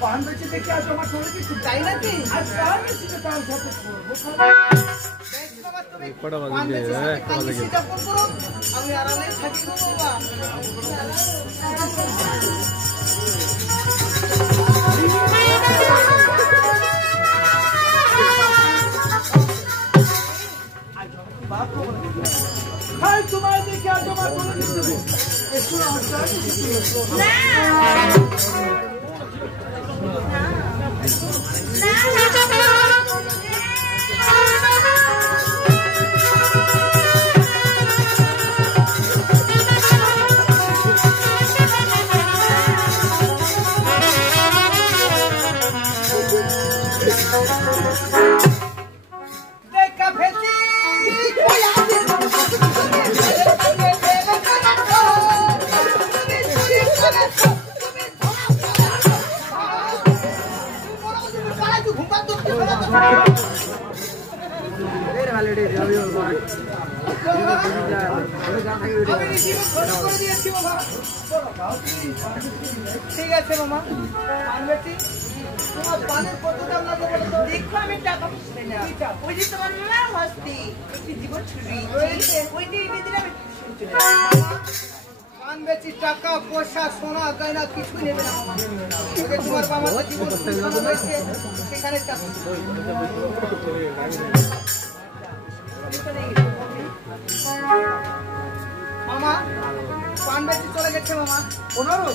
पान बेचे देखिए आज हमारे थोड़े की छुट्टाई ना थी आज पान बेचे के काम सब बड़ा मजा है আমি আরামে থাকি গো বাবা हाय तुम्हारे देखिए आज हमारे थोड़े की একটু নমস্কার না ঠিক আছে মামা আনবেছি তোমার পানের কত দাম লাগবে বলো তো দেখো আমি টাকা বুঝতে না ওই যে তোমার না মস্তি একটু জীবন ছুরি ওই যে এই দিন আমি আনবেছি টাকা পয়সা সোনা গয়না কিছু নেবে না মামা ওকে তোমার বাবা তো জীবন হয়েছে সেখানে চাকরি মামা পান বেচে চলে গেছে মামা 15